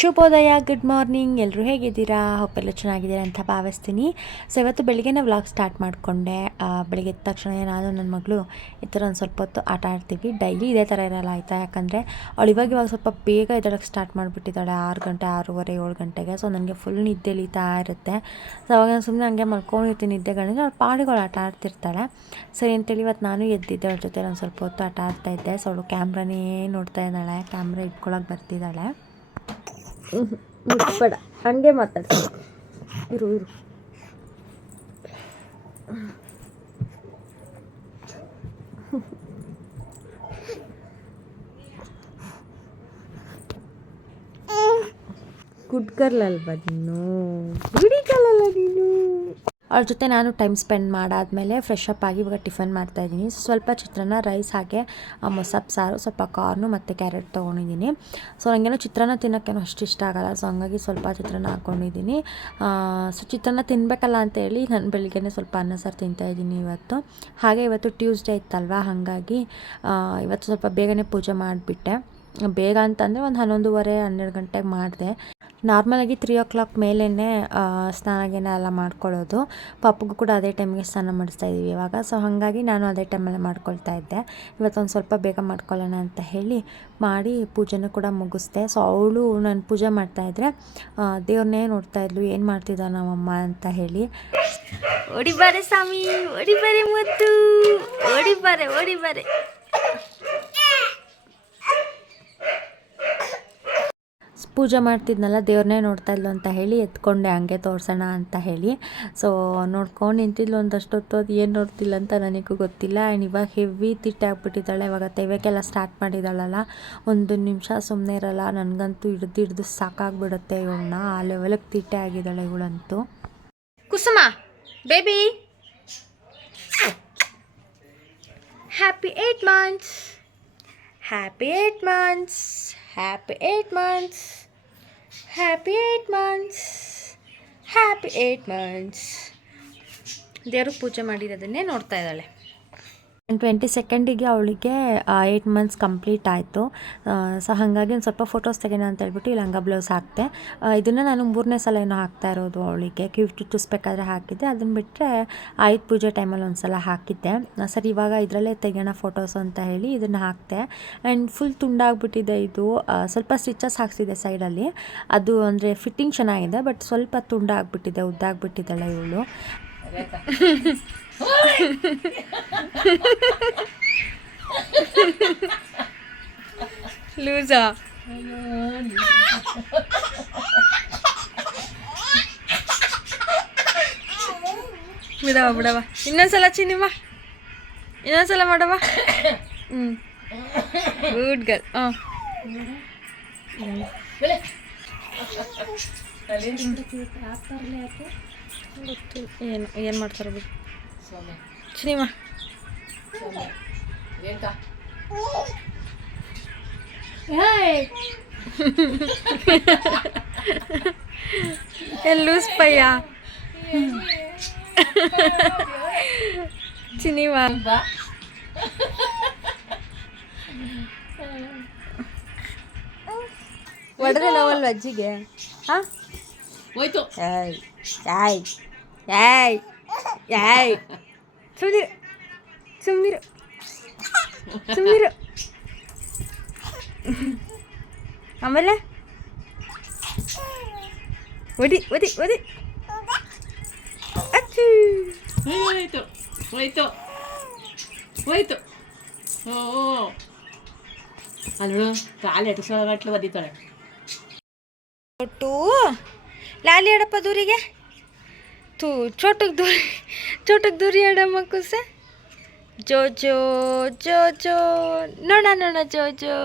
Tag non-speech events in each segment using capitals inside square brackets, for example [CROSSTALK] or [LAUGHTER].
ಶುಭೋದಯ good morning ಎಲ್ಲರೂ ಹೇಗಿದ್ದೀರಾ? ಹೊಪ್ಪೆಲ್ಲ ಚೆನ್ನಾಗಿದ್ದೀರಾ ಅಂತ ಭಾವಿಸ್ತೀನಿ. ಸೊ ಇವತ್ತು ಬೆಳಿಗ್ಗೆನೇ ವ್ಲಾಗ್ ಸ್ಟಾರ್ಟ್ ಮಾಡಿಕೊಂಡೆ. ಬೆಳಿಗ್ಗೆ ಎದ್ದ ತಕ್ಷಣ ನಾನು ನನ್ನ ಮಗಳು ಈ ಥರ ಒಂದು ಸ್ವಲ್ಪ ಹೊತ್ತು ಆಟ ಆಡ್ತೀವಿ. ಡೈಲಿ ಇದೇ ಥರ ಇರೋಲ್ಲ ಆಯಿತಾ? ಯಾಕಂದರೆ ಅವಳು ಇವಾಗ ಇವಾಗ ಸ್ವಲ್ಪ ಬೇಗ ಎದ್ದಳಕ್ಕೆ ಸ್ಟಾರ್ಟ್ ಮಾಡಿಬಿಟ್ಟಿದ್ದಾಳೆ. ಆರು ಗಂಟೆ, ಆರೂವರೆ, ಏಳು ಗಂಟೆಗೆ. ಸೊ ನನಗೆ ಫುಲ್ ನಿದ್ದೆ ಇಳಿತಾ ಇರುತ್ತೆ. ಸೊ ಅವಾಗ ಸುಮ್ಮನೆ ಹಂಗೆ ಮಲ್ಕೊಂಡಿರ್ತೀನಿ ನಿದ್ದೆಗಳಿಂದ. ಅವಳು ಪಾಡಿಗಳು ಆಟ ಆಡ್ತಿರ್ತಾಳೆ. ಸರಿ ಅಂತೇಳಿ ಇವತ್ತು ನಾನು ಎದ್ದಿದ್ದೆ. ಅವಳ ಜೊತೆ ಒಂದು ಸ್ವಲ್ಪ ಹೊತ್ತು ಆಟ ಆಡ್ತಾ ಇದ್ದೆ. ಸೊ ಅವಳು ಕ್ಯಾಮ್ರಾನೇ ನೋಡ್ತಾ ಇದ್ದಾಳೆ. ಕ್ಯಾಮ್ರಾ ಇಟ್ಕೊಳಕ್ಕೆ ಬರ್ತಿದ್ದಾಳೆ. ಬೇಡ ಹಾಗೆ ಮಾತಾಡ್ತ ಇರು ಇರು ಕುಡ್ಕರ್ಲಲ್ವಾ ನೀನು ಬಿಡಿಕಲ್ಲ ನೀನು ಅವ್ರ ಜೊತೆ ನಾನು ಟೈಮ್ ಸ್ಪೆಂಡ್ ಮಾಡಾದಮೇಲೆ ಫ್ರೆಶ್ ಅಪ್ ಆಗಿ ಇವಾಗ ಟಿಫನ್ ಮಾಡ್ತಾ ಇದ್ದೀನಿ. ಸ್ವಲ್ಪ ಚಿತ್ರಾನ್ನ ರೈಸ್ ಹಾಗೆ, ಆ, ಮೊಸಪ್, ಸಾರು, ಸ್ವಲ್ಪ ಕಾರ್ನು ಮತ್ತು ಕ್ಯಾರೆಟ್ ತೊಗೊಂಡಿದ್ದೀನಿ. ಸೊ ನನಗೇನೋ ಚಿತ್ರಾನ್ನ ತಿನ್ನೋಕ್ಕೇನೋ ಅಷ್ಟು ಇಷ್ಟ ಆಗಲ್ಲ. ಸೊ ಹಂಗಾಗಿ ಸ್ವಲ್ಪ ಚಿತ್ರಾನ್ನ ಹಾಕ್ಕೊಂಡಿದ್ದೀನಿ ಸೊ ಚಿತ್ರಾನ್ನ ತಿನ್ನಬೇಕಲ್ಲ ಅಂತೇಳಿ ನಾನು ಬೆಳಿಗ್ಗೆನೇ ಸ್ವಲ್ಪ ಅನ್ನ ಸಾರು ತಿಂತಾಯಿದ್ದೀನಿ ಇವತ್ತು. ಹಾಗೆ ಇವತ್ತು ಟ್ಯೂಸ್ಡೇ ಇತ್ತಲ್ವ? ಹಾಗಾಗಿ ಇವತ್ತು ಸ್ವಲ್ಪ ಬೇಗನೆ ಪೂಜೆ ಮಾಡಿಬಿಟ್ಟೆ. ಬೇಗ ಅಂತಂದರೆ ಒಂದು ಹನ್ನೊಂದುವರೆ, ಹನ್ನೆರಡು ಗಂಟೆಗೆ ಮಾಡಿದೆ. ನಾರ್ಮಲಾಗಿ ತ್ರೀ ಓ ಕ್ಲಾಕ್ ಮೇಲೇ ಸ್ನಾನ ಗೀನ ಎಲ್ಲ ಮಾಡ್ಕೊಳ್ಳೋದು. ಪಾಪಗೂ ಕೂಡ ಅದೇ ಟೈಮ್ಗೆ ಸ್ನಾನ ಮಾಡಿಸ್ತಾ ಇದ್ದೀವಿ ಇವಾಗ. ಸೊ ಹಾಗಾಗಿ ನಾನು ಅದೇ ಟೈಮಲ್ಲೇ ಮಾಡ್ಕೊಳ್ತಾ ಇದ್ದೆ. ಇವತ್ತೊಂದು ಸ್ವಲ್ಪ ಬೇಗ ಮಾಡ್ಕೊಳ್ಳೋಣ ಅಂತ ಹೇಳಿ ಮಾಡಿ ಪೂಜೆನೂ ಕೂಡ ಮುಗಿಸ್ದೆ. ಸೊ ಅವಳು ನಾನು ಪೂಜೆ ಮಾಡ್ತಾಯಿದ್ರೆ ದೇವ್ರನ್ನೇ ನೋಡ್ತಾ ಇದ್ಲು. ಏನು ಮಾಡ್ತಿದ್ದ ನಮ್ಮಮ್ಮ ಅಂತ ಹೇಳಿ. ಓಡಿಬಾರೆ ಸ್ವಾಮಿ ಓಡಿಬಾರೆ ಮತ್ತು ಓಡಿಬಾರೆ ಓಡಿಬಾರೆ ಪೂಜೆ ಮಾಡ್ತಿದ್ನಲ್ಲ ದೇವ್ರನ್ನೇ ನೋಡ್ತಾ ಇದ್ಲು ಅಂತ ಹೇಳಿ, ಎತ್ಕೊಂಡೆ ಹಂಗೆ ತೋರ್ಸೋಣ ಅಂತ ಹೇಳಿ. ಸೊ ನೋಡ್ಕೊಂಡು ನಿಂತಿದ್ಲು ಒಂದಷ್ಟು ಹೊತ್ತು ಅದು ಏನು ನೋಡ್ತಿಲ್ಲ ಅಂತ ನನಗೂ ಗೊತ್ತಿಲ್ಲ. ಆ್ಯಂಡ್ ಇವಾಗ ಹೆವಿ ತಿಟ್ಟಾಗ್ಬಿಟ್ಟಿದ್ದಾಳೆ ಇವಾಗ ತೆವೆಕೆಲ್ಲ ಸ್ಟಾರ್ಟ್ ಮಾಡಿದ್ದಾಳಲ್ಲ ಒಂದು ನಿಮಿಷ ಸುಮ್ಮನೆ ಇರಲ್ಲ, ನನಗಂತೂ ಹಿಡ್ದು ಹಿಡ್ದು ಸಾಕಾಗ್ಬಿಡುತ್ತೆ ಇವಳನ್ನ. ಆ ಲೆವೆಲಿಗೆ ತಿಟ್ಟೆ ಆಗಿದ್ದಾಳೆ ಇವಳಂತೂ. Kusuma baby happy eight months happy eight months happy eight months happy eight months happy eight months ದೇವ್ರಿಗೆ ಪೂಜೆ ಮಾಡಿರೋದನ್ನೇ ನೋಡ್ತಾ ಇದ್ದಾಳೆ. ಟ್ವೆಂಟಿ ಸೆಕೆಂಡಿಗೆ ಅವಳಿಗೆ ಏಯ್ಟ್ ಮಂತ್ಸ್ ಕಂಪ್ಲೀಟ್ ಆಯಿತು. ಸೊ ಹಾಗಾಗಿ ಒಂದು ಸ್ವಲ್ಪ ಫೋಟೋಸ್ ತೆಗೆನ ಅಂತ ಹೇಳ್ಬಿಟ್ಟು ಇಲ್ಲಿ ಲಂಗ ಬ್ಲೌಸ್ ಹಾಕಿದೆ ಇದನ್ನು ನಾನು ಮೂರನೇ ಸಲ ಏನೋ ಹಾಕ್ತಾ ಇರೋದು ಅವಳಿಗೆ. ಕಿವಿ ಚುಚ್ಚಿಸ್ಬೇಕಾದ್ರೆ ಹಾಕಿದ್ದೆ. ಅದನ್ನು ಬಿಟ್ಟರೆ ಆಯುಧ ಪೂಜೆ ಟೈಮಲ್ಲಿ ಒಂದು ಸಲ ಹಾಕಿದ್ದೆ. ಸರ್, ಇವಾಗ ಇದರಲ್ಲೇ ತೆಗೆಯೋಣ ಫೋಟೋಸ್ ಅಂತ ಹೇಳಿ ಇದನ್ನು ಹಾಕಿದೆ ಆ್ಯಂಡ್ ಫುಲ್ ತುಂಡಾಗ್ಬಿಟ್ಟಿದೆ ಇದು. ಸ್ವಲ್ಪ ಸ್ಟಿಚಸ್ ಹಾಕ್ಸಿದೆ ಸೈಡಲ್ಲಿ ಅದು ಅಂದರೆ ಫಿಟ್ಟಿಂಗ್ ಚೆನ್ನಾಗಿದೆ ಬಟ್ ಸ್ವಲ್ಪ ತುಂಡಾಗ್ಬಿಟ್ಟಿದೆ, ಉದ್ದಾಗ್ಬಿಟ್ಟಿದ್ದಾಳೆ ಇವಳು. [LAUGHS] ಲೂಸಾ ಬಿಡವ ಬಿಡವ. ಇನ್ನೊಂದ್ಸಲ ಚಿನ್ನಿಮ್ಮ ಇನ್ನೊಂದ್ಸಲ ಮಾಡವ. ಹ್ಞೂ ಗುಡ್ ಗರ್ಲ್ ಹಾಂ. ಏನು ಏನು ಮಾಡ್ತಾರೆ ಬಿಡು. ಚಿನ್ನಿಮ್ಮ ಲೂಸ್ ಪಯ್ಯ? ಚಿನಿವಾ ಒಡೆದ್ರೆ ನೋವಲ್ವ ಅಜ್ಜಿಗೆ? ಹಾಂ? ಹೋಯ್ತು. ಏಯ್ ಏಯ್ ಏಯ್. ಏಯ್ ಸುಮ್ನಿರು ಸುಮ್ನಿರು ಸುಮ್ನಿರು ಆಮೇಲೆ ಒಡಿ ಒದಿ ಒದಿ ಅಚ್ಚು ಹೋಯ್ತು ಹೋಯ್ತು ಹೋಯ್ತು ಓ ಅಲ್ಲೂ ಕಾಲು ಎಟ್ಸೋ ಗಟ್ಲು ಒದಿತಾಳೆ ಒಟ್ಟು ಲಾಲಿ ಹೇಳಪ್ಪ ದೂರಿಗೆ? ತೂ ಚೋಟಕ್ಕೆ ದೂರಿ ಚೋಟಕ್ಕೆ ದೂರಿ ಆಡಮ್ಮ ಕುಸ. ಜೋ ಜೋ ಜೋ ಜೋ, ನೋಡ ನೋಡ, ಜೋ ಜೋ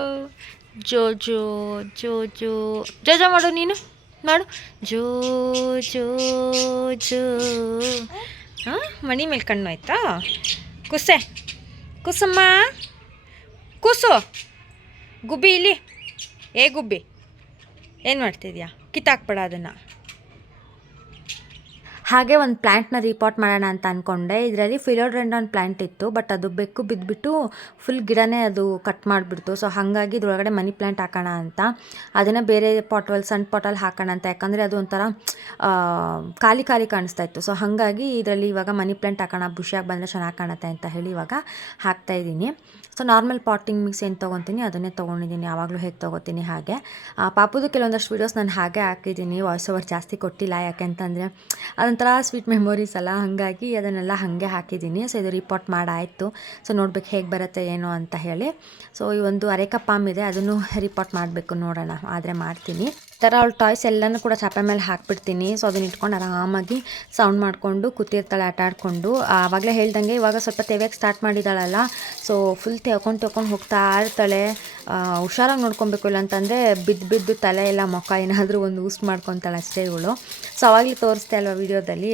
ಜೋ ಜೋ ಜೋ ಜೋ. ಜೋ ಜೋ ಮಾಡು ನೀನು, ಮಾಡು. ಜೋ ಜೋ ಜೋ. ಹಾಂ ಮಣಿ ಮೇಲೆ ಕಣ್ಣು ಆಯ್ತಾ? ಕುಸೆ, ಕುಸಮ್ಮ, ಕುಸು. ಗುಬ್ಬಿ ಇಲ್ಲಿ. ಏ ಗುಬ್ಬಿ, ಏನು ಮಾಡ್ತಿದ್ಯಾ? ಕಿತ್ತಾಕ್ಬೇಡ ಅದನ್ನು. ಹಾಗೆ ಒಂದು ಪ್ಲ್ಯಾಂಟ್ನ ರಿಪೋರ್ಟ್ ಮಾಡೋಣ ಅಂತ ಅಂದ್ಕೊಂಡೆ ಇದರಲ್ಲಿ ಫಿಲೋಡ್ರೆಂಡಾನ್ ಪ್ಲ್ಯಾಂಟ್ ಇತ್ತು ಬಟ್ ಅದು ಬೆಕ್ಕು ಬಿದ್ದುಬಿಟ್ಟು ಫುಲ್ ಗಿಡನೇ ಅದು ಕಟ್ ಮಾಡಿಬಿಡ್ತು. ಸೊ ಹಾಗಾಗಿ ಇದ್ರೊಳಗಡೆ ಮನಿ ಪ್ಲ್ಯಾಂಟ್ ಹಾಕೋಣ ಅಂತ. ಅದನ್ನು ಬೇರೆ ಪಾಟಲ್ಲಿ ಸಣ್ಣ ಪಾಟಲ್ಲಿ ಹಾಕೋಣ ಅಂತ. ಯಾಕಂದರೆ ಅದು ಒಂಥರ ಖಾಲಿ ಖಾಲಿ ಕಾಣಿಸ್ತಾ ಇತ್ತು. ಸೊ ಹಾಗಾಗಿ ಇದರಲ್ಲಿ ಇವಾಗ ಮನಿ ಪ್ಲ್ಯಾಂಟ್ ಹಾಕೋಣ ಬುಷಿಯಾಗಿ ಬಂದರೆ ಚೆನ್ನಾಗಿ ಕಾಣುತ್ತೆ ಅಂತ ಹೇಳಿ ಇವಾಗ ಹಾಕ್ತಾ ಇದ್ದೀನಿ. ಸೊ ನಾರ್ಮಲ್ ಪಾಟಿಂಗ್ ಮಿಕ್ಸ್ ಏನು ತೊಗೊತೀನಿ? ಅದನ್ನೇ ತೊಗೊಂಡಿದ್ದೀನಿ. ಯಾವಾಗಲೂ ಹೇಗೆ ತೊಗೋತೀನಿ? ಹಾಗೆ. ಪಾಪುದು ಕೆಲವೊಂದಷ್ಟು ವೀಡಿಯೋಸ್ ನಾನು ಹಾಗೆ ಹಾಕಿದ್ದೀನಿ. ವಾಯ್ಸ್ ಓವರ್ ಜಾಸ್ತಿ ಕೊಟ್ಟಿಲ್ಲ. ಯಾಕೆಂತಂದರೆ ಅದೊಂಥರ ಸ್ವೀಟ್ ಮೆಮೊರೀಸ್ ಅಲ್ಲ. ಹಾಗಾಗಿ ಅದನ್ನೆಲ್ಲ ಹಾಗೆ ಹಾಕಿದ್ದೀನಿ. ಸೊ ಇದು ರಿಪೋರ್ಟ್ ಮಾಡಾಯಿತು. ಸೊ ನೋಡ್ಬೇಕು ಹೇಗೆ ಬರುತ್ತೆ, ಏನು ಅಂತ ಹೇಳಿ. ಸೊ ಈ ಒಂದು ಅರೆಕ ಪಾಮ್ ಇದೆ. ಅದನ್ನು ರಿಪೋರ್ಟ್ ಮಾಡಬೇಕು ನೋಡೋಣ. ಆದರೆ ಮಾಡ್ತೀನಿ. ಥರ ಅವಳು ಟಾಯ್ಸ್ ಎಲ್ಲನೂ ಕೂಡ ಚಾಪೆ ಮೇಲೆ ಹಾಕ್ಬಿಡ್ತೀನಿ. ಸೊ ಅದನ್ನ ಇಟ್ಕೊಂಡು ಆರಾಮಾಗಿ ಸೌಂಡ್ ಮಾಡಿಕೊಂಡು ಕೂತಿರ್ತಾಳೆ, ಆಟ ಆಡಿಕೊಂಡು. ಆವಾಗಲೇ ಹೇಳ್ದಂಗೆ ಇವಾಗ ಸ್ವಲ್ಪ ತೆವ್ಯಕ್ಕೆ ಸ್ಟಾರ್ಟ್ ಮಾಡಿದಾಳಲ್ಲ. ಸೊ ಫುಲ್ ತೆವ್ಕೊಂಡು ತೆವ್ಕೊಂಡು ಹೋಗ್ತಾ ಇರ್ತಾಳೆ. ಹುಷಾರಾಗಿ ನೋಡ್ಕೊಬೇಕು ಇಲ್ಲಾಂತಂದರೆ ಬಿದ್ದು ಬಿದ್ದು ತಲೆ ಎಲ್ಲ ಮುಖ ಏನಾದರೂ ಒಂದು ಊಸ್ಟ್ ಮಾಡ್ಕೊತಾಳೆ ಅಷ್ಟೇ ಇವಳು. ಸೊ ಅವಾಗಲೇ ತೋರಿಸ್ತೇ ಅಲ್ವಾ ವಿಡಿಯೋದಲ್ಲಿ?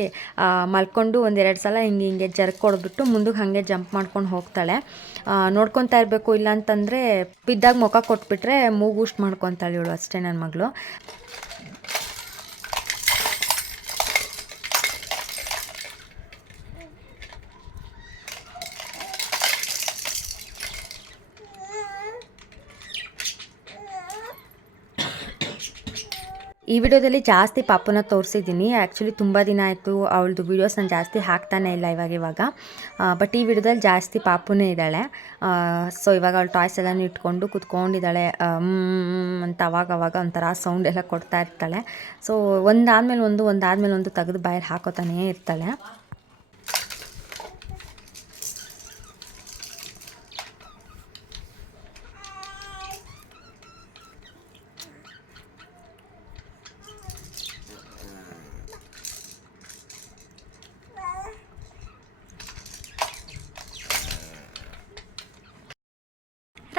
ಮಲ್ಕೊಂಡು ಒಂದೆರಡು ಸಲ ಹಿಂಗೆ ಹಿಂಗೆ ಜರ್ಕ್ ಕೊಡ್ಬಿಟ್ಟು ಮುಂದಕ್ಕೆ ಹಾಗೆ ಜಂಪ್ ಮಾಡ್ಕೊಂಡು ಹೋಗ್ತಾಳೆ. ನೋಡ್ಕೊತಾ ಇರಬೇಕು ಇಲ್ಲ ಅಂತಂದರೆ ಬಿದ್ದಾಗ ಮುಖ ಕೊಟ್ಬಿಟ್ರೆ ಮೂಗು ಊಸ್ಟ್ ಮಾಡ್ಕೊತಾಳೆ ಇವಳು ಅಷ್ಟೇ ನನ್ನ ಮಗಳು. ಈ ವಿಡಿಯೋದಲ್ಲಿ ಜಾಸ್ತಿ ಪಾಪುನ ತೋರಿಸಿದ್ದೀನಿ. ಆ್ಯಕ್ಚುಲಿ ತುಂಬ ದಿನ ಆಯಿತು, ಅವಳದು ವೀಡಿಯೋಸ್ ನಾನು ಜಾಸ್ತಿ ಹಾಕ್ತಾನೆ ಇಲ್ಲ ಇವಾಗ ಇವಾಗ. ಬಟ್ ಈ ವಿಡಿಯೋದಲ್ಲಿ ಜಾಸ್ತಿ ಪಾಪುನೇ ಇದ್ದಾಳೆ. ಸೊ ಇವಾಗ ಅವಳು ಟಾಯ್ಸ್ ಎಲ್ಲನೂ ಇಟ್ಕೊಂಡು ಕುತ್ಕೊಂಡಿದ್ದಾಳೆ. ಅಂತ ಅವಾಗ ಅವಾಗ ಒಂಥರ ಸೌಂಡ್ ಎಲ್ಲ ಕೊಡ್ತಾ ಇರ್ತಾಳೆ. ಸೊ ಒಂದಾದ್ಮೇಲೆ ಒಂದು ಒಂದಾದ್ಮೇಲೆ ಒಂದು ತೆಗೆದು ಬಾಯಲ್ಲಿ ಹಾಕೋತಾನೇ ಇರ್ತಾಳೆ.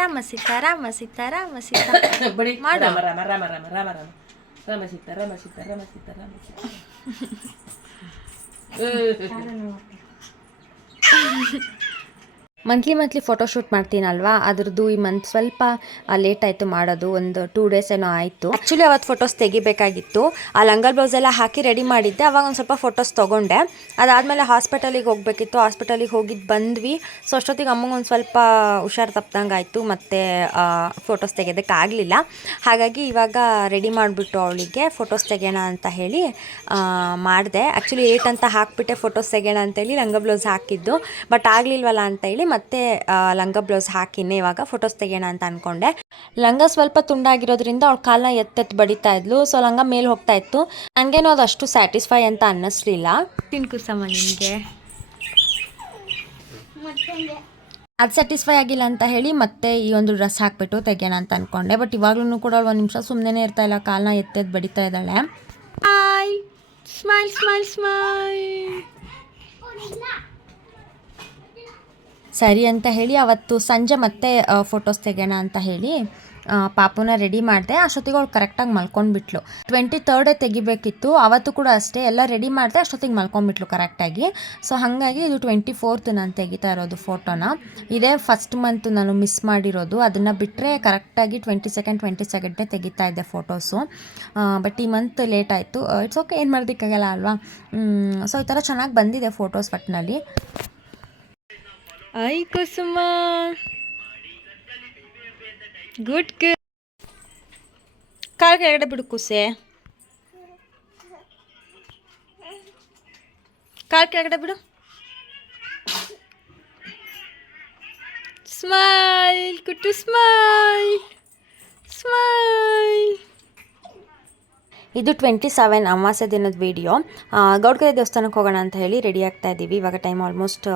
ರಾಮ ಸೀತಾ ರಾಮ ಸೀತಾ ರಾಮ ಸೀತಾ [LAUGHS] ಬಡಿ ಮಾಡು. ರಾಮ ರಾಮ ರಾಮ ರಾಮ ರಾಮ ರಾಮ ರಾಮ ಸೀತ ರಾಮ ಸೀತ ರಾಮ ಸೀತ ರಾಮ ಸೀತ [LAUGHS] [LAUGHS] Monthly monthly photoshoot ಮಾಡ್ತೀನಲ್ವಾ? ಅದ್ರದ್ದು ಈ ಮಂತ್ ಸ್ವಲ್ಪ ಲೇಟ್ ಆಯಿತು ಮಾಡೋದು. ಒಂದು ಟೂ ಡೇಸ್ ಏನೋ ಆಯಿತು. ಆ್ಯಕ್ಚುಲಿ ಅವತ್ತು ಫೋಟೋಸ್ ತೆಗಿಬೇಕಾಗಿತ್ತು. ಆ ಲಂಗಲ್ ಬ್ಲೌಸ್ ಎಲ್ಲ ಹಾಕಿ ರೆಡಿ ಮಾಡಿದ್ದೆ. ಅವಾಗ ಒಂದು ಸ್ವಲ್ಪ ಫೋಟೋಸ್ ತೊಗೊಂಡೆ. ಅದಾದಮೇಲೆ ಹಾಸ್ಪಿಟಲಿಗೆ ಹೋಗಬೇಕಿತ್ತು. ಹಾಸ್ಪಿಟಲಿಗೆ ಹೋಗಿದ್ದು ಬಂದ್ವಿ. ಸೊ ಅಷ್ಟೊತ್ತಿಗೆ ಅಮ್ಮಂಗೆ ಒಂದು ಸ್ವಲ್ಪ ಹುಷಾರು ತಪ್ಪದಂಗೆ ಆಯಿತು ಮತ್ತು ಫೋಟೋಸ್ ತೆಗೆಯೋದಕ್ಕಾಗಲಿಲ್ಲ ಹಾಗಾಗಿ ಇವಾಗ ರೆಡಿ ಮಾಡಿಬಿಟ್ಟು ಅವಳಿಗೆ ಫೋಟೋಸ್ ತೆಗೆಯೋಣ ಅಂತ ಹೇಳಿ ಮಾಡಿದೆ. ಆ್ಯಕ್ಚುಲಿ ಏಟ್ ಅಂತ ಹಾಕ್ಬಿಟ್ಟೆ ಫೋಟೋಸ್ ತೆಗೆಯೋಣ ಅಂತೇಳಿ ಲಂಗ ಬ್ಲೌಸ್ ಹಾಕಿದ್ದು. ಬಟ್ ಆಗಲಿಲ್ವಲ್ಲ ಅಂತ ಹೇಳಿ ಮತ್ತೆ ಲಂಗ ಬ್ಲೌಸ್ ಹಾಕಿನೇ ಇವಾಗ ಫೋಟೋಸ್ ತೆಗೆಯೋಣ ಅಂತ ಅನ್ಕೊಂಡೆ. ಲಂಗ ಸ್ವಲ್ಪ ತುಂಡಾಗಿರೋದ್ರಿಂದ ಅವ್ಳ ಕಾಲನ್ನ ಎತ್ತೆತ್ತು ಬಡಿತಾ ಇದ್ಲು. ಸೊ ಲಂಗ ಮೇಲೆ ಹೋಗ್ತಾ ಇತ್ತು. ನನಗೇನೋ ಅದು ಅಷ್ಟು ಸ್ಯಾಟಿಸ್ಫೈ ಅಂತ ಅನ್ನಿಸ್ಲಿಲ್ಲ. ತಿನ್ಕುಸಮ್ಮ ನಿಮಗೆ ಅದು ಸ್ಯಾಟಿಸ್ಫೈ ಆಗಿಲ್ಲ ಅಂತ ಹೇಳಿ ಮತ್ತೆ ಈ ಒಂದು ಡ್ರೆಸ್ ಹಾಕ್ಬಿಟ್ಟು ತೆಗೆಯೋಣ ಅಂತ ಅನ್ಕೊಂಡೆ. ಬಟ್ ಇವಾಗ್ಲೂ ಕೂಡ ಒಂದು ನಿಮಿಷ ಸುಮ್ಮನೆ ಇರ್ತಾ ಇಲ್ಲ. ಕಾಲನ್ನ ಎತ್ತೆದ್ದು ಬಡಿತಾ ಇದ್ದಾಳೆ. ಹಾಯ್ ಸ್ಮೈಲ್ ಸ್ಮೈಲ್ ಸ್ಮೈಲ್ ಸರಿ ಅಂತ ಹೇಳಿ ಅವತ್ತು ಸಂಜೆ ಮತ್ತೆ ಫೋಟೋಸ್ ತೆಗೆಯೋಣ ಅಂತ ಹೇಳಿ ಪಾಪುನ ರೆಡಿ ಮಾಡಿದೆ. ಅಷ್ಟೊತ್ತಿಗೆ ಅವಳು ಕರೆಕ್ಟಾಗಿ ಮಲ್ಕೊಂಡ್ಬಿಟ್ಲು. ಟ್ವೆಂಟಿ ತರ್ಡೇ ತೆಗಿಬೇಕಿತ್ತು. ಅವತ್ತು ಕೂಡ ಅಷ್ಟೇ ಎಲ್ಲ ರೆಡಿ ಮಾಡಿದೆ. ಅಷ್ಟೊತ್ತಿಗೆ ಮಲ್ಕೊಂಡ್ಬಿಟ್ಲು ಕರೆಕ್ಟಾಗಿ ಸೊ ಹಾಗಾಗಿ ಇದು ಟ್ವೆಂಟಿ ಫೋರ್ತ್ ನಾನು ತೆಗಿತಾ ಇರೋದು ಫೋಟೋನ ಇದೇ ಫಸ್ಟ್ ಮಂತ್ ನಾನು ಮಿಸ್ ಮಾಡಿರೋದು. ಅದನ್ನು ಬಿಟ್ಟರೆ ಕರೆಕ್ಟಾಗಿ ಟ್ವೆಂಟಿ ಸೆಕೆಂಡ್ ಟ್ವೆಂಟಿ ಸೆಕೆಂಡೇ ತೆಗಿತಾ ಇದ್ದೆ ಫೋಟೋಸು ಬಟ್ ಈ ಮಂತ್ ಲೇಟ್ ಆಯಿತು. ಇಟ್ಸ್ ಓಕೆ ಏನು ಮಾಡೋದಕ್ಕಾಗಲ್ಲ ಅಲ್ವಾ? ಸೊ ಈ ಥರ ಚೆನ್ನಾಗಿ ಬಂದಿದೆ ಫೋಟೋಸ್ ಒಟ್ಟಿನಲ್ಲಿ ಐ ಕುಸುಮ ಗುಡ್ ಗುಡ್ ಕಾಲ್ ಕೆಳಗಡೆ ಬಿಡು ಕುಸೆ ಕಾಲ್ ಕೆಳಗಡೆ ಬಿಡು ಸ್ಮೈಲ್ ಕುಟ್ಟು ಸ್ಮೈಲ್ ಸ್ಮೈಲ್ ಇದು ಟ್ವೆಂಟಿ ಸೆವೆನ್ ಅಮಾವಾಸ್ಯೆ ದಿನದ ವಿಡಿಯೋ ಗೌಡ್ಗೆರೆ ದೇವಸ್ಥಾನಕ್ಕೆ ಹೋಗೋಣ ಅಂತ ಹೇಳಿ ರೆಡಿ ಆಗ್ತಾ ಇದ್ದೀವಿ ಇವಾಗ ಟೈಮ್ ಆಲ್ಮೋಸ್ಟ್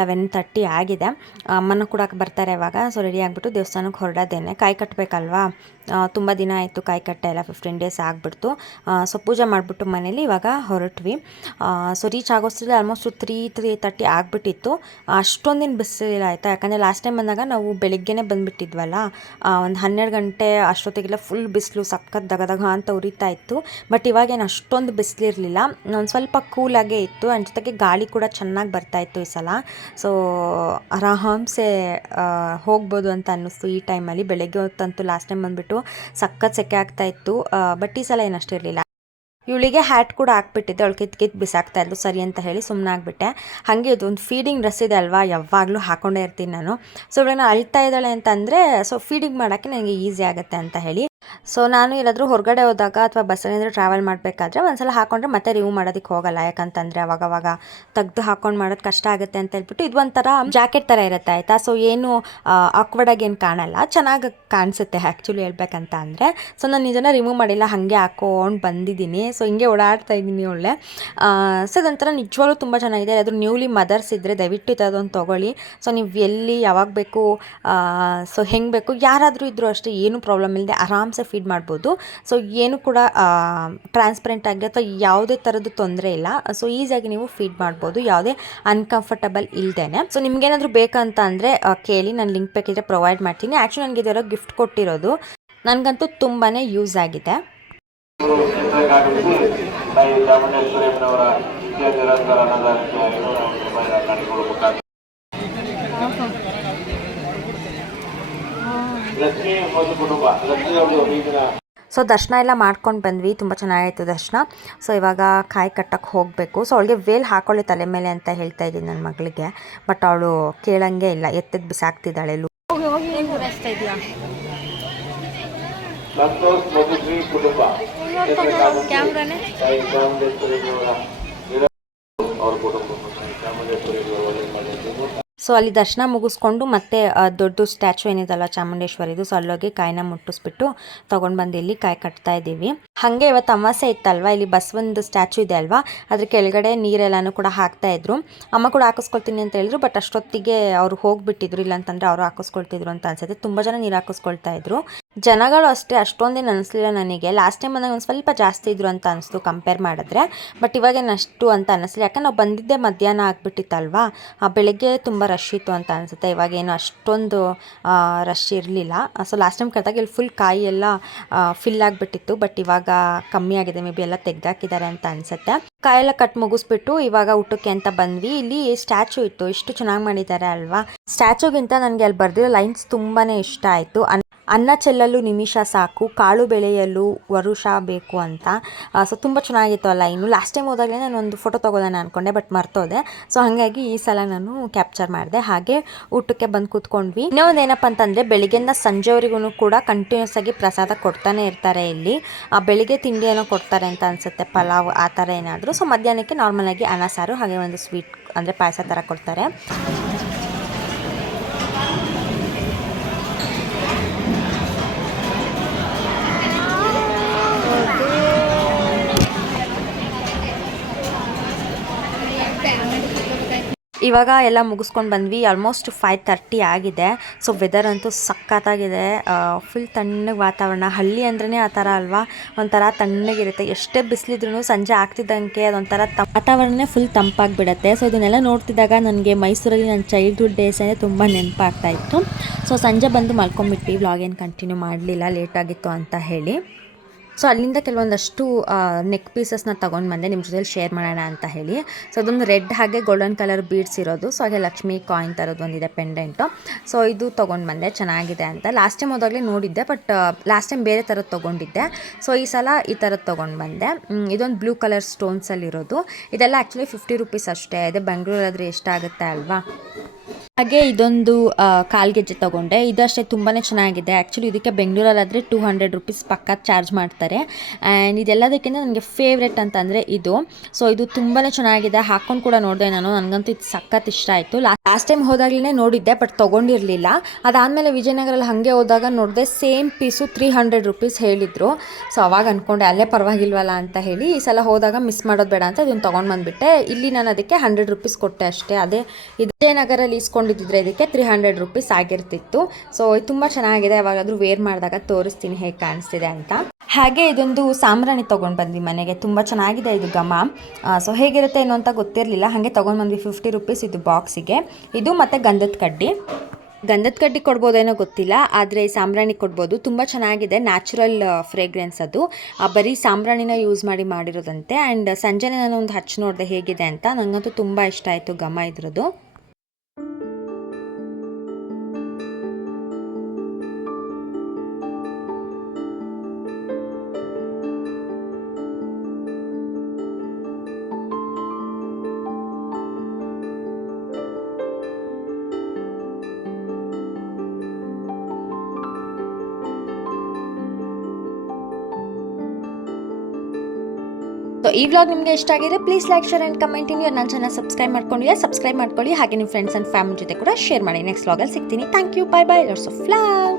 ಲೆವೆನ್ ತರ್ಟಿ ಆಗಿದೆ. ಅಮ್ಮನ ಕೂಡ ಬರ್ತಾರೆ ಇವಾಗ ಸೊ ರೆಡಿ ಆಗಿಬಿಟ್ಟು ದೇವಸ್ಥಾನಕ್ಕೆ ಹೊರಡೋದೇನೆ. ಕಾಯಿ ಕಟ್ಟಬೇಕಲ್ವಾ ತುಂಬ ದಿನ ಆಯಿತು ಕಾಯಿ ಕಟ್ಟೆ ಎಲ್ಲ ಫಿಫ್ಟೀನ್ ಡೇಸ್ ಆಗಿಬಿಡ್ತು. ಸೊ ಪೂಜೆ ಮಾಡಿಬಿಟ್ಟು ಮನೇಲಿ ಇವಾಗ ಹೊರಟ್ವಿ. ಸೊ ರೀಚ್ ಆಗೋಷ್ಟ್ರಲ್ಲಿ ಆಲ್ಮೋಸ್ಟ್ ತ್ರೀ ತ್ರೀ ತರ್ಟಿ ಆಗಿಬಿಟ್ಟಿತ್ತು. ಅಷ್ಟೊಂದಿನ ಬಿಸಿಲಿಲ್ಲ ಆಯಿತಾ? ಯಾಕಂದರೆ ಲಾಸ್ಟ್ ಟೈಮ್ ಬಂದಾಗ ನಾವು ಬೆಳಗ್ಗೆನೇ ಬಂದುಬಿಟ್ಟಿದ್ವಲ್ಲ ಒಂದು ಹನ್ನೆರಡು ಗಂಟೆ ಅಷ್ಟೊತ್ತಿಗೆಲ್ಲ ಫುಲ್ ಬಿಸಿಲು ಸಖತ್ ದಗದಗ ಅಂತ ಉರಿತಾ ಇತ್ತು. ಬಟ್ ಇವಾಗೇನು ಅಷ್ಟೊಂದು ಬಿಸಿಲಿರಲಿಲ್ಲ. ಒಂದು ಸ್ವಲ್ಪ ಕೂಲಾಗೇ ಇತ್ತು. ಅಂಡ್ ಜೊತೆಗೆ ಗಾಳಿ ಕೂಡ ಚೆನ್ನಾಗಿ ಬರ್ತಾ ಇತ್ತು ಈ ಸಲ. ಸೊ ಆರಾಮ್ಸೆ ಹೋಗ್ಬೋದು ಅಂತ ಅನ್ನಿಸ್ತು ಈ ಟೈಮಲ್ಲಿ ಬೆಳಗ್ಗೆ ಹೊತ್ತಂತೂ ಲಾಸ್ಟ್ ಟೈಮ್ ಬಂದುಬಿಟ್ಟು ಸಖತ್ ಸೆಕೆ ಆಗ್ತಾ ಇತ್ತು. ಬಟ್ ಈ ಸಲ ಏನಷ್ಟು ಇರಲಿಲ್ಲ ಇವಳಿಗೆ ಹ್ಯಾಟ್ ಕೂಡ ಹಾಕ್ಬಿಟ್ಟಿದ್ದೆ. ಅವಳು ಕಿತ್ ಕಿತ್ ಬಿಸಾಕ್ತಾ ಇದ್ಲು. ಸರಿ ಅಂತ ಹೇಳಿ ಸುಮ್ಮನೆ ಆಗಿಬಿಟ್ಟೆ. ಹಾಗೆ ಇದು ಒಂದು ಫೀಡಿಂಗ್ ಡ್ರೆಸ್ ಇದೆ ಅಲ್ವಾ? ಯಾವಾಗಲೂ ಹಾಕೊಂಡೇ ಇರ್ತೀನಿ ನಾನು. ಸೊ ಇವಳನ್ನ ಅಳ್ತಾ ಇದ್ದಾಳೆ ಅಂತಂದರೆ ಸೊ ಫೀಡಿಂಗ್ ಮಾಡೋಕ್ಕೆ ನನಗೆ ಈಸಿ ಆಗುತ್ತೆ ಅಂತ ಹೇಳಿ. ಸೊ ನಾನು ಎಲ್ಲಾದರೂ ಹೊರಗಡೆ ಹೋದಾಗ ಅಥವಾ ಬಸ್ಸಲ್ಲಿ ಟ್ರಾವೆಲ್ ಮಾಡಬೇಕಾದ್ರೆ ಒಂದ್ಸಲ ಹಾಕೊಂಡ್ರೆ ಮತ್ತೆ ರಿಮೂವ್ ಮಾಡೋದಕ್ಕೆ ಹೋಗಲ್ಲ. ಯಾಕಂತಂದರೆ ಅವಾಗವಾಗ ತೆಗೆದು ಹಾಕೊಂಡು ಮಾಡೋದು ಕಷ್ಟ ಆಗುತ್ತೆ ಅಂತ ಹೇಳ್ಬಿಟ್ಟು ಇದು ಒಂಥರ ಜಾಕೆಟ್ ಥರ ಇರುತ್ತೆ, ಆಯಿತಾ? ಸೊ ಏನು ಆಕ್ವರ್ಡಾಗಿ ಏನು ಕಾಣಲ್ಲ. ಚೆನ್ನಾಗಿ ಕಾಣಿಸುತ್ತೆ ಆ್ಯಕ್ಚುಲಿ ಹೇಳ್ಬೇಕಂತ ಅಂದರೆ. ಸೊ ನಾನು ಇದನ್ನು ರಿಮೂವ್ ಮಾಡಿಲ್ಲ, ಹಾಗೆ ಹಾಕೊಂಡು ಬಂದಿದ್ದೀನಿ. ಸೊ ಹಿಂಗೆ ಓಡಾಡ್ತಾ ಇದ್ದೀನಿ ಒಳ್ಳೆ. ಸೊ ಇದೊಂಥರ ನಿಜವಾಗ್ಲೂ ತುಂಬ ಚೆನ್ನಾಗಿದೆ. ಅದ್ರ ನ್ಯೂಲಿ ಮದರ್ಸ್ ಇದ್ದರೆ ದಯವಿಟ್ಟು ಇದೊಂದು ತೊಗೊಳ್ಳಿ. ಸೊ ನೀವು ಎಲ್ಲಿ ಯಾವಾಗ ಬೇಕು ಸೊ ಹೆಂಗೆ ಬೇಕು, ಯಾರಾದರೂ ಇದ್ದರೂ ಅಷ್ಟೇ, ಏನೂ ಪ್ರಾಬ್ಲಮ್ ಇಲ್ಲದೆ ಆರಾಮ್ಸೆ ಫೀಡ್ ಮಾಡ್ಬೋದು. ಸೊ ಏನು ಕೂಡ ಟ್ರಾನ್ಸ್ಪರೆಂಟ್ ಆಗಿ ಅಥವಾ ಯಾವುದೇ ಥರದ್ದು ತೊಂದರೆ ಇಲ್ಲ. ಸೊ ಈಸಿಯಾಗಿ ನೀವು ಫೀಡ್ ಮಾಡ್ಬೋದು. ಯಾವುದೇ ಅನ್ಕಂಫರ್ಟಬಲ್ ಇಲ್ದೇನೆ. ಸೊ ನಿಮ್ಗೇನಾದರೂ ಬೇಕಂತ ಅಂದರೆ ಕೇಳಿ, ನಾನು ಲಿಂಕ್ ಬೇಕಿದ್ರೆ ಪ್ರೊವೈಡ್ ಮಾಡ್ತೀನಿ. ಆ್ಯಕ್ಚುಲಿ ನನಗೆ ಇದರ ಗಿಫ್ಟ್ ಕೊಟ್ಟಿರೋದು. ನನಗಂತೂ ತುಂಬಾ ಯೂಸ್ ಆಗಿದೆ. ಚಿತ್ರಗಾಗಿಸಿ ಲಕ್ಷ್ಮಿ ಒಂದು ಕುಟುಂಬ ಲಕ್ಷ್ಮಿ ಅವರು ಈಗಿನ ಸೊ ದರ್ಶನ ಎಲ್ಲ ಮಾಡ್ಕೊಂಡು ಬಂದ್ವಿ. ತುಂಬ ಚೆನ್ನಾಗಿತ್ತು ದರ್ಶನ. ಸೊ ಇವಾಗ ಕಾಯಿ ಕಟ್ಟಕ್ಕೆ ಹೋಗಬೇಕು. ಸೊ ಅವಳಿಗೆ ವೇಲ್ ಹಾಕೊಳ್ಳಿ ತಲೆ ಮೇಲೆ ಅಂತ ಹೇಳ್ತಾ ಇದ್ದೀನಿ ನನ್ನ ಮಗಳಿಗೆ. ಬಟ್ ಅವಳು ಕೇಳಂಗೆ ಇಲ್ಲ. ಎತ್ತದ ಬಿಸಾಕ್ತಿದ್ದಾಳೆ. ಕುಟುಂಬ ಸೊ ಅಲ್ಲಿ ದರ್ಶನ ಮುಗಿಸ್ಕೊಂಡು ಮತ್ತೆ ದೊಡ್ಡ ಸ್ಟ್ಯಾಚು ಏನಿದಲ್ಲ ಚಾಮುಂಡೇಶ್ವರಿದು, ಸೊ ಅಲ್ಲೋಗಿ ಕಾಯಿನ ಮುಟ್ಟಿಸ್ಬಿಟ್ಟು ತೊಗೊಂಡು ಬಂದು ಇಲ್ಲಿ ಕಾಯಿ ಕಟ್ತಾ ಇದ್ದೀವಿ. ಹಾಗೆ ಇವತ್ತು ಅಮಾಸೆ ಇತ್ತಲ್ವಾ? ಇಲ್ಲಿ ಬಸವಂದು ಸ್ಟ್ಯಾಚು ಇದೆ ಅಲ್ವಾ? ಅದ್ರ ಕೆಳಗಡೆ ನೀರೆಲ್ಲನೂ ಕೂಡ ಹಾಕ್ತಾ ಇದ್ರು. ಅಮ್ಮ ಕೂಡ ಹಾಕಿಸ್ಕೊಳ್ತೀನಿ ಅಂತ ಹೇಳಿದ್ರು, ಬಟ್ ಅಷ್ಟೊತ್ತಿಗೆ ಅವ್ರು ಹೋಗ್ಬಿಟ್ಟಿದ್ರು, ಇಲ್ಲಾಂತಂದ್ರೆ ಅವರು ಹಾಕಿಸ್ಕೊಳ್ತಿದ್ರು ಅಂತ ಅನ್ಸುತ್ತೆ. ತುಂಬ ಜನ ನೀರು ಹಾಕಿಸ್ಕೊಳ್ತಾ ಇದ್ರು. ಜನಗಳು ಅಷ್ಟೇ, ಅಷ್ಟೊಂದೇನು ಅನಿಸ್ಲಿಲ್ಲ ನನಗೆ. ಲಾಸ್ಟ್ ಟೈಮ್ ಬಂದಾಗ ಒಂದು ಸ್ವಲ್ಪ ಜಾಸ್ತಿ ಇದ್ರು ಅಂತ ಅನಿಸ್ತು ಕಂಪೇರ್ ಮಾಡಿದ್ರೆ. ಬಟ್ ಇವಾಗೇನು ಅಷ್ಟು ಅಂತ ಅನಿಸ್ಲಿಲ್ಲ. ಯಾಕಂದ್ರೆ ನಾವು ಬಂದಿದ್ದೆ ಮಧ್ಯಾಹ್ನ ಆಗ್ಬಿಟ್ಟಿತ್ತಲ್ವಾ? ಬೆಳಗ್ಗೆ ತುಂಬ ರಶ್ ಇತ್ತು ಅಂತ ಅನಿಸುತ್ತೆ. ಇವಾಗೇನು ಅಷ್ಟೊಂದು ರಶ್ ಇರಲಿಲ್ಲ. ಸೊ ಲಾಸ್ಟ್ ಟೈಮ್ ಕರೆದಾಗ ಇಲ್ಲಿ ಫುಲ್ ಕಾಯಿ ಎಲ್ಲ ಫಿಲ್ ಆಗಿಬಿಟ್ಟಿತ್ತು. ಬಟ್ ಇವಾಗ ಕಮ್ಮಿ ಆಗಿದೆ. ಮೇ ಬಿ ಎಲ್ಲ ತೆಗ್ದಾಕಿದ್ದಾರೆ ಅಂತ ಅನಿಸುತ್ತೆ. ಕಾಯೆಲ್ಲ ಕಟ್ ಮುಗಿಸ್ಬಿಟ್ಟು ಇವಾಗ ಊಟಕ್ಕೆ ಅಂತ ಬಂದ್ವಿ. ಇಲ್ಲಿ ಸ್ಟ್ಯಾಚು ಇತ್ತು. ಎಷ್ಟು ಚೆನ್ನಾಗಿ ಮಾಡಿದ್ದಾರೆ ಅಲ್ವಾ? ಸ್ಟ್ಯಾಚುಗಿಂತ ನನಗೆ ಅಲ್ಲಿ ಬರ್ದಿರೋ ಲೈನ್ಸ್ ತುಂಬಾ ಇಷ್ಟ ಆಯಿತು. ಅನ್ನ ಚೆಲ್ಲಲು ನಿಮಿಷ ಸಾಕು. ಕಾಳು ಬೆಳೆಯಲು ವರುಷ ಬೇಕು ಅಂತ. ಸೊ ತುಂಬ ಚೆನ್ನಾಗಿತ್ತು ಆ ಲೈನು. ಲಾಸ್ಟ್ ಟೈಮ್ ಹೋದಾಗಲೇ ನಾನು ಒಂದು ಫೋಟೋ ತೊಗೊಳ್ಳೋಣ ಅಂದ್ಕೊಂಡೆ ಬಟ್ ಮರ್ತೋದೆ. ಸೊ ಹಾಗಾಗಿ ಈ ಸಲ ನಾನು ಕ್ಯಾಪ್ಚರ್ ಮಾಡಿದೆ. ಹಾಗೆ ಊಟಕ್ಕೆ ಬಂದು ಕೂತ್ಕೊಂಡ್ವಿ. ಇನ್ನೊಂದು ಏನಪ್ಪ ಅಂತಂದರೆ ಬೆಳಿಗ್ಗೆಯಿಂದ ಸಂಜೆವರೆಗೂ ಕೂಡ ಕಂಟಿನ್ಯೂಸ್ ಆಗಿ ಪ್ರಸಾದ ಕೊಡ್ತಾನೆ ಇರ್ತಾರೆ ಇಲ್ಲಿ. ಬೆಳಿಗ್ಗೆ ತಿಂಡಿ ಏನೋ ಕೊಡ್ತಾರೆ ಅಂತ ಅನಿಸುತ್ತೆ, ಪಲಾವ್ ಆ ಥರ ಏನಾದರೂ. ಸೊ ಮಧ್ಯಾಹ್ನಕ್ಕೆ ನಾರ್ಮಲಾಗಿ ಅನ್ನ ಸಾರು ಹಾಗೆ ಒಂದು ಸ್ವೀಟ್ ಅಂದರೆ ಪಾಯಸ ಥರ ಕೊಡ್ತಾರೆ. ಇವಾಗ ಎಲ್ಲ ಮುಗಿಸ್ಕೊಂಡು ಬಂದ್ವಿ. ಆಲ್ಮೋಸ್ಟ್ ಫೈವ್ ತರ್ಟಿ ಆಗಿದೆ. ಸೊ ವೆದರ್ ಅಂತೂ ಸಕ್ಕತ್ತಾಗಿದೆ ಫುಲ್ ತಣ್ಣಗೆ ವಾತಾವರಣ. ಹಳ್ಳಿ ಅಂದ್ರೇ ಆ ಥರ ಅಲ್ವಾ? ಒಂಥರ ತಣ್ಣಗಿರುತ್ತೆ. ಎಷ್ಟೇ ಬಿಸಿಲಿದ್ರು ಸಂಜೆ ಆಗ್ತಿದ್ದಂಗೆ ಅದೊಂಥರ ತ ವಾತಾವರಣನೇ ಫುಲ್ ತಂಪಾಗಿಬಿಡುತ್ತೆ. ಸೊ ಇದನ್ನೆಲ್ಲ ನೋಡ್ತಿದ್ದಾಗ ನನಗೆ ಮೈಸೂರಲ್ಲಿ ನನ್ನ ಚೈಲ್ಡ್ಹುಡ್ ಡೇಸ್ ಅಂದರೆ ತುಂಬ ನೆನಪಾಗ್ತಾ ಇತ್ತು. ಸೊ ಸಂಜೆ ಬಂದು ವ್ಲಾಗ್ ಏನು ಕಂಟಿನ್ಯೂ ಮಾಡಲಿಲ್ಲ. ಲೇಟಾಗಿತ್ತು ಅಂತ ಹೇಳಿ. ಸೊ ಅಲ್ಲಿಂದ ಕೆಲವೊಂದಷ್ಟು ನೆಕ್ ಪೀಸಸ್ನ ತೊಗೊಂಡು ಬಂದೆ. ನಿಮ್ಮ ಜೊತೆಲಿ ಶೇರ್ ಮಾಡೋಣ ಅಂತ ಹೇಳಿ. ಸೊ ಅದೊಂದು ರೆಡ್ ಹಾಗೆ ಗೋಲ್ಡನ್ ಕಲರ್ ಬೀಡ್ಸ್ ಇರೋದು. ಸೊ ಹಾಗೆ ಲಕ್ಷ್ಮಿ ಕಾಯಿನ್ ಥರದ್ದು ಒಂದಿದೆ ಪೆಂಡೆಂಟು ಸೊ ಇದು ತೊಗೊಂಡು ಬಂದೆ. ಚೆನ್ನಾಗಿದೆ ಅಂತ. ಲಾಸ್ಟ್ ಟೈಮ್ ಹೋದಾಗಲೇ ನೋಡಿದ್ದೆ ಬಟ್ ಲಾಸ್ಟ್ ಟೈಮ್ ಬೇರೆ ಥರದ್ದು ತೊಗೊಂಡಿದ್ದೆ. ಸೊ ಈ ಸಲ ಈ ಥರದ್ದು ತೊಗೊಂಡು ಬಂದೆ. ಇದೊಂದು ಬ್ಲೂ ಕಲರ್ ಸ್ಟೋನ್ಸಲ್ಲಿರೋದು ಇದೆಲ್ಲ ಆ್ಯಕ್ಚುಲಿ ಫಿಫ್ಟಿ ರುಪೀಸ್ ಅಷ್ಟೇ. ಇದೆ ಬೆಂಗಳೂರಾದರೆ ಎಷ್ಟಾಗುತ್ತೆ ಅಲ್ವಾ? ಹಾಗೆ ಇದೊಂದು ಕಾಲ್ಗೆಜ್ ತಗೊಂಡೆ. ತೊಗೊಂಡೆ ಇದಷ್ಟೇ ತುಂಬಾ ಚೆನ್ನಾಗಿದೆ. ಆ್ಯಕ್ಚುಲಿ ಇದಕ್ಕೆ ಬೆಂಗಳೂರಲ್ಲಾದರೆ ಟೂ ಹಂಡ್ರೆಡ್ ರುಪೀಸ್ ಪಕ್ಕ ಚಾರ್ಜ್ ಮಾಡ್ತಾರೆ. ಆ್ಯಂಡ್ ಇದೆಲ್ಲದಕ್ಕಿಂತ ನನಗೆ ಫೇವ್ರೆಟ್ ಅಂತಂದರೆ ಇದು. ಸೊ ಇದು ತುಂಬಾ ಚೆನ್ನಾಗಿದೆ. ಹಾಕ್ಕೊಂಡು ಕೂಡ ನೋಡಿದೆ ನಾನು. ನನಗಂತೂ ಇದು ಸಖತ್ ಇಷ್ಟ ಆಯಿತು. ಲಾಸ್ಟ್ ಟೈಮ್ ಹೋದಾಗಲೇ ನೋಡಿದ್ದೆ ಬಟ್ ತೊಗೊಂಡಿರಲಿಲ್ಲ. ಅದಾದಮೇಲೆ ವಿಜಯನಗರಲ್ಲಿ ಹಾಗೆ ಹೋದಾಗ ನೋಡಿದೆ same piece three hundred rupees ಹೇಳಿದರು. ಸೊ ಅವಾಗ ಅಂದ್ಕೊಂಡೆ ಅಲ್ಲೇ ಪರವಾಗಿಲ್ವಲ್ಲ ಅಂತ ಹೇಳಿ ಈ ಸಲ ಹೋದಾಗ ಮಿಸ್ ಮಾಡೋದು ಬೇಡ ಅಂತ ಇದನ್ನು ತೊಗೊಂಡು ಬಂದುಬಿಟ್ಟೆ. ಇಲ್ಲಿ ನಾನು ಅದಕ್ಕೆ ಹಂಡ್ರೆಡ್ ರುಪೀಸ್ ಕೊಟ್ಟೆ ಅಷ್ಟೇ. ಅದೇ ಇದು ವಿಜಯನಗರಲ್ಲಿ ಇಸ್ಕೊಂಡಿದ್ದಿದ್ರೆ ಇದಕ್ಕೆ ತ್ರೀ ಹಂಡ್ರೆಡ್ ರುಪೀಸ್ ಆಗಿರ್ತಿತ್ತು. ಸೊ ಇದು ತುಂಬ ಚೆನ್ನಾಗಿದೆ. ಯಾವಾಗಾದರೂ ವೇರ್ ಮಾಡಿದಾಗ ತೋರಿಸ್ತೀನಿ ಹೇಗೆ ಕಾಣಿಸ್ತಿದೆ ಅಂತ. ಹಾಗೆ ಇದೊಂದು ಸಾಂಬ್ರಾಣಿ ತೊಗೊಂಡು ಬಂದ್ವಿ ಮನೆಗೆ. ತುಂಬ ಚೆನ್ನಾಗಿದೆ ಇದು ಗಮ ಸೊ ಹೇಗಿರುತ್ತೆ ಏನು ಅಂತ ಗೊತ್ತಿರಲಿಲ್ಲ. ಹಾಗೆ ತೊಗೊಂಡು ಬಂದ್ವಿ ಫಿಫ್ಟಿ ರುಪೀಸ್ ಇದು ಬಾಕ್ಸಿಗೆ ಇದು ಮತ್ತು ಗಂಧದ ಕಡ್ಡಿ. ಗಂಧದ ಕಡ್ಡಿ ಕೊಡ್ಬೋದೇನೋ ಗೊತ್ತಿಲ್ಲ, ಆದರೆ ಈ ಸಾಂಬ್ರಾಣಿ ಕೊಡ್ಬೋದು. ತುಂಬ ಚೆನ್ನಾಗಿದೆ. ನ್ಯಾಚುರಲ್ ಫ್ರೇಗ್ರೆನ್ಸ್ ಅದು. ಬರೀ ಸಾಂಬ್ರಾಣಿನ ಯೂಸ್ ಮಾಡಿ ಮಾಡಿರೋದಂತೆ. ಆ್ಯಂಡ್ ಸಂಜೆನೇ ನಾನು ಒಂದು ಹಚ್ಚಿ ನೋಡಿದೆ ಹೇಗಿದೆ ಅಂತ. ನನಗಂತೂ ತುಂಬ ಇಷ್ಟ ಆಯಿತು ಘಮ ಇದ್ರದ್ದು. ಈ ವ್ಲಾಗ್ ನಿಮಗೆ ಇಷ್ಟ ಆಗಿದೆ please like share and comment in ನನ್ನ ಚಾನಲ್ ಸಬ್ಸ್ಕ್ರೈಬ್ ಮಾಡ್ಕೊಂಡಿಯಾ ಸಬ್ಸ್ಕ್ರೈಬ್ ಮಾಡ್ಕೊಳ್ಳಿ. ಹಾಗೆ ನಿಮ್ಮ ಫ್ರೆಂಡ್ಸ್ ಆ್ಯಂಡ್ ಫ್ಯಾಮಿಲಿ ಜೊತೆ ಕೂಡ ಶೇರ್ ಮಾಡಿ. ನೆಕ್ಸ್ಟ್ ವ್ಲಾಗಲ್ಲಿ ಸಿಗ್ತೀನಿ. Thank you bye bye lots of love